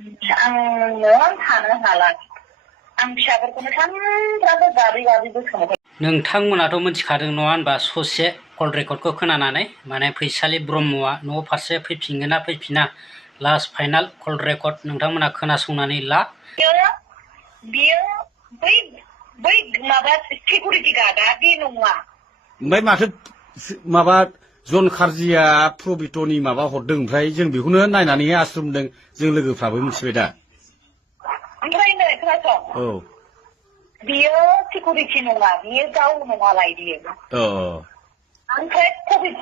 आं न'आवनो थानो हाला आं फिसाफोरखौनो सानफ्रामबो गाबै गाबै बोखांबाय नोंथांमोनाथ' मिथिखादों नङा होनबा ससे कल रेकर्डखौ खोनानानै माने फैसालि ब्रह्मआ न' फारसे फैफिनगोन ना फैफिना लास्ट फाइनाल कल रेकर्ड नोंथांमोना खोनासंनानै ला बियो बै माबा सिकिउरिटि गार्डआ बे नङा ओमफ्राय माथो माबा जन खारजिया प्रबितनि माबा हरदों ओमफ्राय जों बेखौनो नायनानै आश्रमदों जों लोगोफ्राबो मिथिबाय दा ओमफ्राय नै खोनासं औ बियो सिकिउरिटि नङा बियो गाव नङालाय बियो ओमफ्राय कभिड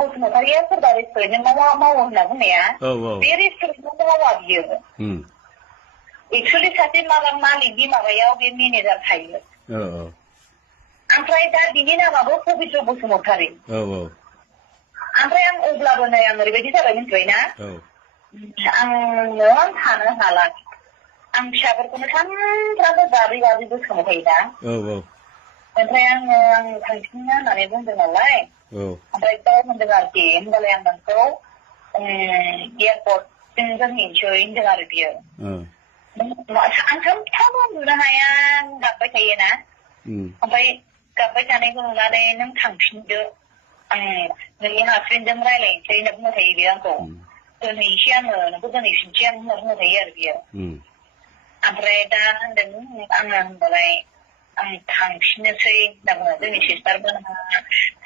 बसुमतारिया सोरबा रेस्टुरेन्टआव मावो होनना बुंनाया बे रेस्टुरेन्टआव मावा बियो एक्सुवेलि सासे मालिकनि माबायाव बे मेनेजार थायो ओमफ्राय दा बिनि नामाबो पबित्र बसुमतारी ओमफ्राय आं अब्लाबो नै आं ओरैबायदि जाबाय मिथिबायना आं न'आवनो थानो हाला आं फिसाफोरखौनो सानफ्रामबो गाबै गाबै बोखांबाय थायो दा ओमफ्राय आं थांफिननो होननानै बुंदों नालाय ओमफ्राय गाव होनदों आरोखि होनबालाय आं नोंखौ एयारपर्टसिम दोनहैनोसै होनदों आरो बियो आं सानफ्रामबो उन्दुनो हाया गाबबाय थायोना ओमफ्राय गाबबाय थानायखौ नुनानै नों थांफिनदो आं नोंनि हासबेन्डजों रायलायनोसै होनना बुंबाय थायो बियो आंखौ दोनहैनोसै आङो नोंखौ दोनहैफिनसै आं होनना बुंबाय थायो आरो बियो ओमफ्राय दा होनदों आङो होनबालाय आं थांफिननोसै होनना बुङो जोंनि सिस्टारबो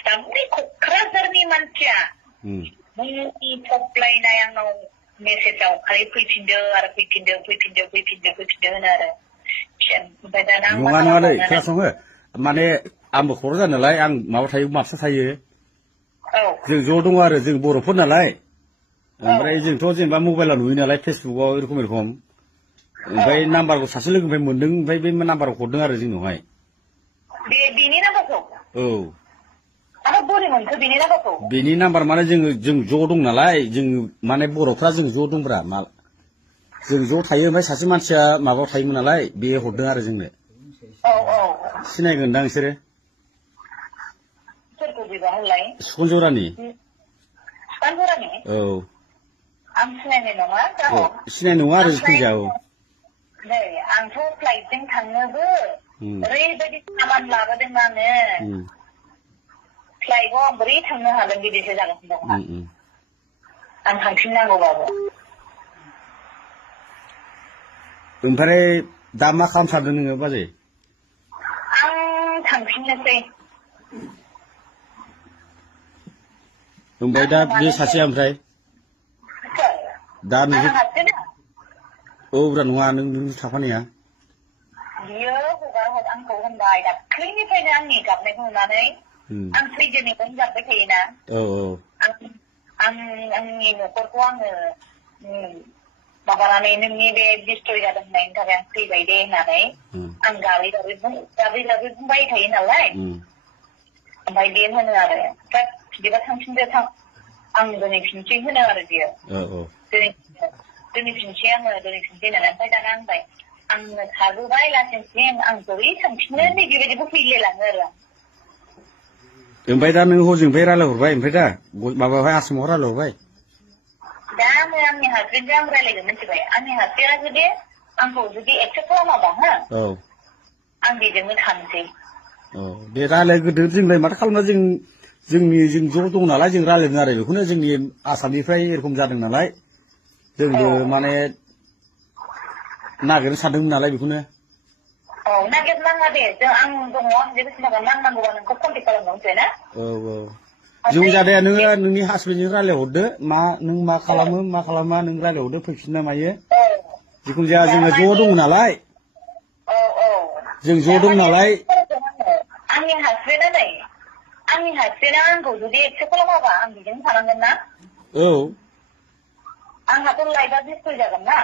दाख्लै क'क्राझारनि मानसिया मुंनि थप्लायनाय आंनाव मेसेजाव खालि फैफिनदो आरो फैफिनदो होनो आरो ओमफ्राय दाना नङा नङालै खोनासङो माने आंबो खबर जायो नालाय आं माबा थायो माबसा थायो जों ज' दङ आरो जों बर'फोर नालाय ओमफ्राय जोंथ' जेनेबा मबाइलाव नुयो नालाय फेसबुकाव एरखम ओमफ्राय नाम्बारखौ सासे लोगोनिफ्राय मोनदों ओमफ्राय बे नाम्बारखौ हरदों आरो जोंनावहाय बेनि नाम्बारखौ बोरै मोनखो बेनि नाम्बारखौ बेनि नाम्बार माने जों ज' दं नालाय जों माने बर'फ्रा जों ज' दंब्रा जों ज' थायो ओमफ्राय सासे मानसिया माबायाव थायोमोन नालाय बे हरदों आरो जोंनो सिनायगोनदां नोंसोरो सोरखौ बेबा होनलाय सुखनजरानि औ आं सिनायनाय नङा सिनाय नङा आरो जिखुनु नै आंथ' फ्लाइटजों थांनोबो ओरैबायदि सामान लाबोदों आङो फ्लाइटआव आं बोरै थांनो हागोन बिदिसो जागासिनो दं आं थांफिननांगौबाबो ओमफ्राय दा मा खालामनो सानदों नोङो बाजै आं थांफिननोसै ओमफ्राय दा बे सासेया ओमफ्राय दा ब्रा नङा नों थाफानाया बियो आंखौ होनबाय दाख्लैनिफ्रायनो आंनि गाबनायखौ नुनानै आं फैजेननिफ्रायनो गाबबाय थायोना आंनि न'खरखौ आङो माबानानै नोंनि बे डिस्ट्रय जादों होननायनि थाखाय आं फैबाय दे होननानै आं गाबै बुंबाय थायो नालाय ओमफ्राय बे होनो आरो बिदिबा थांफिनदो थां आं दोनहैफिनसै होनो आरो बियो दोनहैफिनसै होननानै ओमफ्राय दाना होनबाय आंनो थाबोबाय लासिंसिम आं बोरै थांफिननो नै बेबायदिबो फैलायलाङो आरो ओमफ्राय दा नों हजोंनिफ्राय रायलायहरबाय ओमफ्राय दा माबाहाय आसामाव रायलायहरबाय दा आङो आंनि हासबेन्डजों आं रायलायगोन मिथिबाय आंनि हासबेन्डआ जुदि आंखौ जुदि एक्सेप्ट खालामाबा आं बेजोंनो थानोसै दे रायलायग्रोदो जोंलाय माथो खालामना जों ज' दं नालाय जों रायलायदों आरो बेखौनो जोंनि आसामनिफ्राय एरखम जादों नालाय जोंबो माने नागिरनो सानदोंमोन नालाय बेखौनो नागिरनाङा दे आं दङ आं जेबो सिन्था नांनांगौबा नोंखौ कन्टेक्ट खालामहरनोसै ना जों जादाया नोङो नोंनि हासबेन्डजों रायलायहरदो नों मा खालामो मा खालामा नों रायलायहरदो फैफिनना मायो जिखुनु जाया जोङो ज' दङ नालाय जों ज' दं नालाय आंनि हासबेन्डआ आंखौ जुदि एक्सेप्ट खालामाबा आं बेजोंनो थानांगोन ना आंहाथ' लाइफआ डिस्ट्रय जागोन ना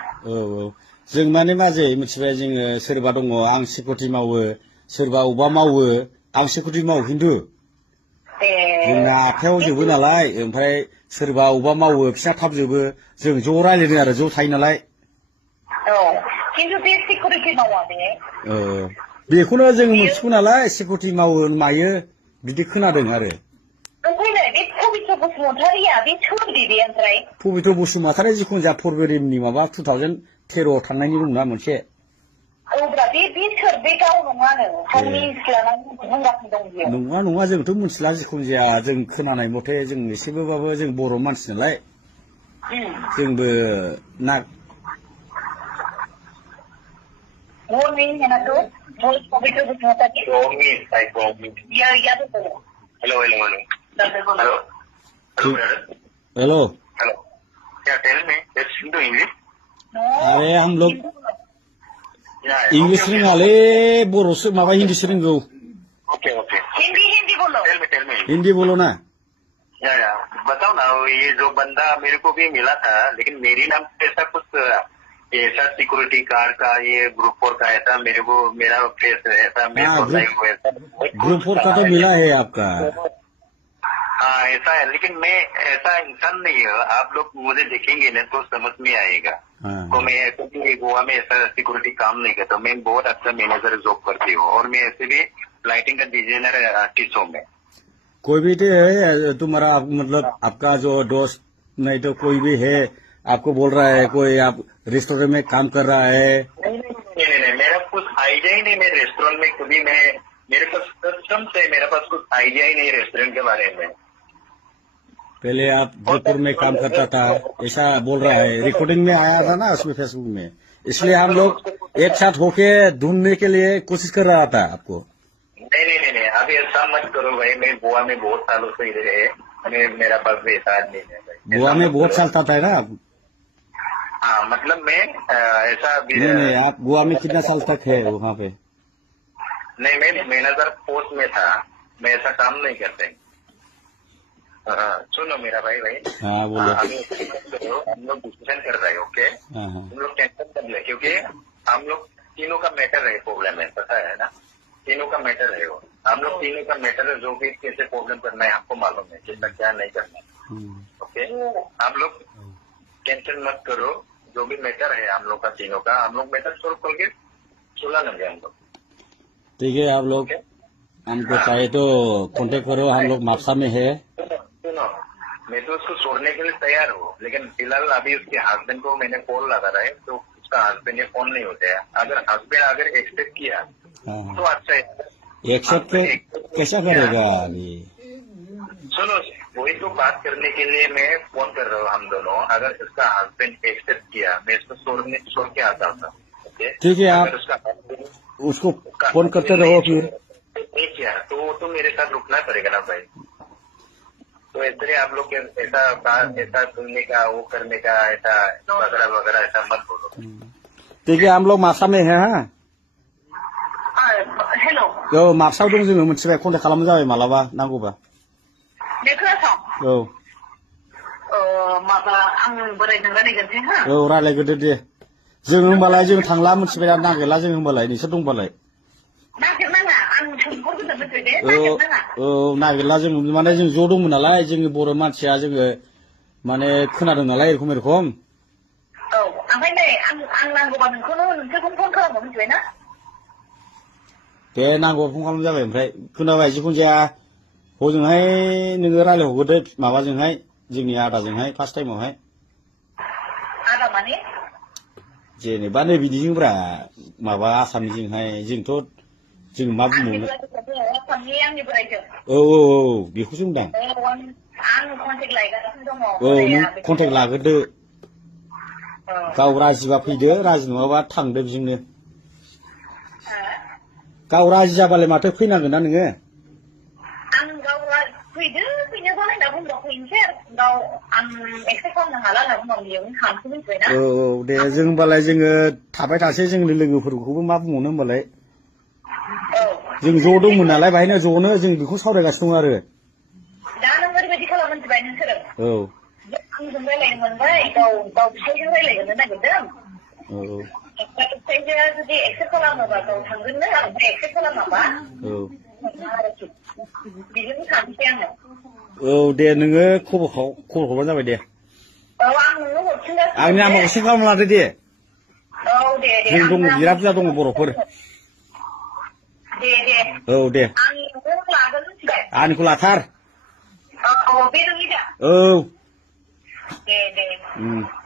जों माने मा जायो मिथिबाय जोङो सोरबा दङ आं सिकिउरिटि मावो सोरबा अबेबा मावो आं सिकिउरिटि मावो खिन्थु जोंना आखायाव जोबो नालाय ओमफ्राय सोरबा अबेबा मावो फिसा थाब जोबो जों ज' रायलायदों आरो ज' थायो नालाय खिन्थु बे सिकिउरिटि मावा बे बेखौनो जों मिथिगौ नालाय सिकिउरिटि मावो मायो बिदि खोनादों आरो ओमफ्राय नै बे पबित्र बसुमतारिया बे सोरदि बे ओमफ्राय पबित्र बसुमतारी जिखुनु जा फरबेरिमनि माबा 2013 थांनायनि दंना मोनसे औब्रा बे सोर बे गाव नङानो गावनि सिख्लानानै बुंगासिनो दं बियो नङा जोंथ' मिथिला जिखुनु जाया जों खोनानाय मथे जों एसेबाबो जों बर' मानसि नालाय जोंबो ना Romi है तो बोल पवित्र बसुमतारी Romi like Romi या तो बोलो hello हेलो क्या tell me let's do English अरे हम लोग इंग्लिश रोङालै बर'सो माबा हिन्दीसो रोंगौ okay हिंदी बोलो tell me हिंदी बोलो ना या बताओ ना ये जो बंदा मेरे को भी मिला था लेकिन मेरी नाम ऐसा कुछ ऐसा सिक्योरिटी गार्ड का ये ग्रुप 4 का ऐसा मेरे को मेरा फेस ऐसा मेरे को ग्रुप 4 का तो मिला है आपका हाँ ऐसा है लेकिन मैं ऐसा इंसान नहीं है आप लोग मुझे देखेंगे ना तो समझ में आएगा तो मैं क्योंकि गोवा में ऐसा सिक्योरिटी काम नहीं करता मैं बहुत अच्छा मैनेजर जॉब करती हूँ और मैं ऐसे भी लाइटिंग का डिजाइनर आर्टिस्ट हूँ मैं कोई भी तो है तुम्हारा मतलब आपका जो दोस्त नहीं तो कोई भी है आपको बोल रहा है कोई आप रेस्टोरेंट में काम कर रहा है नहीं मेरा कुछ आइडिया ही नहीं मैं रेस्टोरेंट में कभी मैं मेरे पास कसम से मेरे पास कुछ आइडिया ही नहीं रेस्टोरेंट के बारे में पहले आप जयपुर में काम करता था ऐसा बोल रहा है रिकॉर्डिंग में आया था ना उसमें फेसबुक में इसलिए हम लोग एक साथ होके ढूंढने के लिए कोशिश कर रहा था आपको नहीं अभी ऐसा मत करो भाई मैं गोवा में बहुत सालों से इधर है मेरा पास भी ऐसा नहीं है गोवा में बहुत साल था ना आप हाँ मतलब मैं ऐसा नहीं आप गोवा में कितना साल तक है वहाँ पे नहीं मैं मैनेजर पोस्ट में था मैं ऐसा काम नहीं करते सुनो मेरा भाई हाँ बोलो हम लोग डिस्कशन कर रहे हैं ओके हम लोग टेंशन कर ले क्योंकि हम लोग तीनों का मैटर है प्रॉब्लम है पता है ना तीनों का मैटर है वो हम लोग तीनों का मैटर है जो भी कैसे प्रॉब्लम करना है आपको मालूम है कैसा क्या नहीं करना ओके आप लोग टेंशन मत करो जो भी मैटर है हम लोग का तीनों का हम लोग मैटर सोल्व करके सुलझा लेंगे हम लोग ठीक है आप लोग हमको चाहे तो कांटेक्ट करो हम लोग मापसा में है सुनो मैं तो उसको छोड़ने के लिए तैयार हूँ लेकिन फिलहाल अभी उसके हस्बैंड को मैंने कॉल लगा रहा है तो उसका हस्बैंड ने फोन नहीं होता है अगर हस्बैंड अगर एक्सेप्ट किया तो अच्छा है एक्सेप्ट कैसा करेगा अभी सुनो वही तो बात करने के लिए मैं फोन कर रहा हूँ हम दोनों अगर इसका हस्बैंड एक्सेप्ट किया मैं इसको छोड़ के आता था ठीक है आप उसको फोन करते रहो फिर नहीं किया तो मेरे साथ रुकना पड़ेगा ना भाई तो इसलिए आप लोग ऐसा सुनने का वो करने का ऐसा वगैरह ऐसा मत बोलो ठीक है हम लोग मासा में है हाँ हेलो मार्चआव दं जोङो मोनथिबाय कन्टेक्ट खालामनो जाबाय मालाबा नांगौबा दे खोनासं माबा आं बोरायजों रायलायगोनसै हा रायलायग्रोदो दे जों होमबालाय जों थांला मोनथिबाय नागिरला जों होमबालाय नोंसोर दंबालाय नागिरनाङा आं सोंहरगोन मोनथिबाय दे नागिरनाङा नागिरला जों माने जों ज' दंमोन नालाय जोंनि बर' मानसिया जोङो माने खोनादों नालाय एरखम ओमफ्राय नै आं नांगौबा नोंसोरखौनो फन खालामो मोनथिबाय ना दे नांगौ फन खालाम जाबाय ओमफ्राय खोनाबाय जिखुनु जाया हजोंहाय नोङो रायलायहरग्रोदो माबाजोंहाय जोंनि आदाजोंहाय फार्स्ट टाइमावहाय आदा माने जेनेबा नै बिदिजोंब्रा माबा आसामनिजोंहाय जोंथ' जों मा बुंबावनो आसामनि आंनि बोरायजों बेखौसो होनदां आं कन्टेक्ट लायगासिनो दङ नों कन्टेक्ट लाग्रोदो गाव राजिबा फैदो राजि नङाबा थांदो बिजोंनो गाव राजि जाबालाय माथो फैनांगोन ना नोङो आं गाव फैदो फैनोबालाय होनना बुंबा फैनोसै गाव आं एक्सेप्ट खालामनो हाला होनना बुंबा बेयावनो थांसै मिथिबायना दे जों होमबालाय जोङो थाबाय थासै जोंनि लोगोफोरखौबो मा बुंबावनो होमबालाय जों ज' दंमोन नालाय बाहायनो ज'नो जों बेखौ सावरायगासिनो दं आरो दा नों ओरैबायदि खालाम मिथिबाय नोंसोरो आंजों रायलायनो मोनबाय गाव फिसायजों रायलायनो नागिरदों फिसायजों जुदि एक्सेप्ट खालामोबा गाव थांगोननो ओमफ्राय एक्सेप्ट खालामाबा बिजोंनो थांसै आङो दे नोङो खबर हरबानो जाबाय दे आं नोंनो हरफिनगासिनो आंनि नाम्बारखौ सेभ खालामना लादो दे दे जों दङ बिराद बुरजा दङ बर'फोर दे दे आंनिखौ लागोन मिथिबाय आंनिखौ लाथार Oh, berugi dah. Oh. Deh.